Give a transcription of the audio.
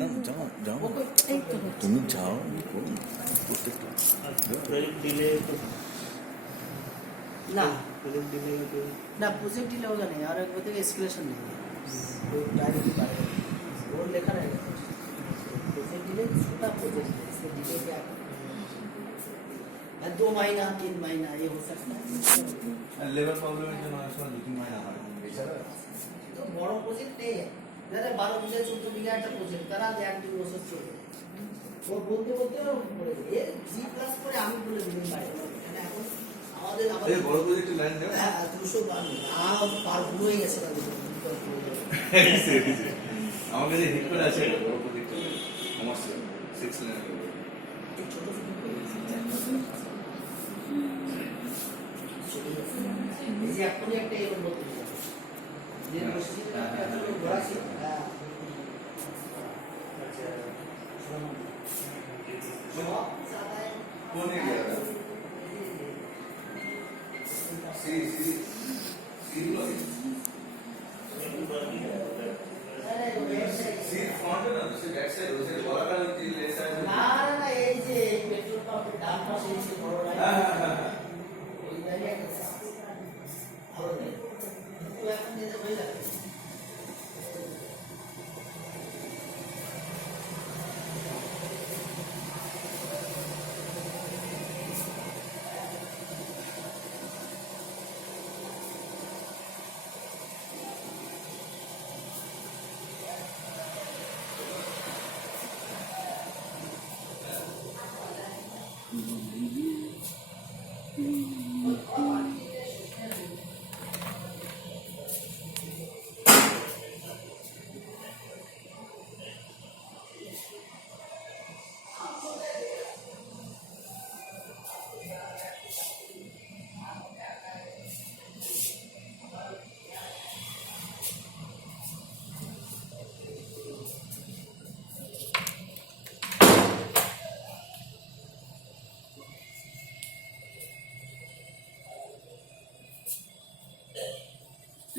না যাও যাও এই তো তুমি যাও প্রত্যেকটা ডিলে না ডিলে না প্রজেক্ট দিলেও জানি আর একবার থেকে এসকেলেশন নেই ডাইরেক্ট পারে ওর লেখা নাই प्रोजेक्ट डिले छोटा प्रोजेक्ट है इसके डिले क्या है 2 महीना 3 महीना ये हो सकता है लेबर प्रॉब्लम है जो ना इसमें 2-3 महीना হয় तो বড় প্রজেক্ট নেই যারা 12 বিঘা 14 বিঘা একটা প্রজেক্ট তারা 1-2 বছর চলবে ও বলতে বলতে এ জি প্লাস করে আমি বলে দিই বাইরে মানে এখন আমাদের এই বড় প্রজেক্টের লাইন দাও হ্যাঁ 252 পার হয়ে গেছে তাদের আমার কাছে হিট করে আছে বড় প্রজেক্ট কমার্শিয়াল 6 লাইন এই যে এখনই একটা এরকম বলতে যে বসে এত ঘোরা ছিল कौन है गया सी सी फ्रंट है ना से बैक साइड हो से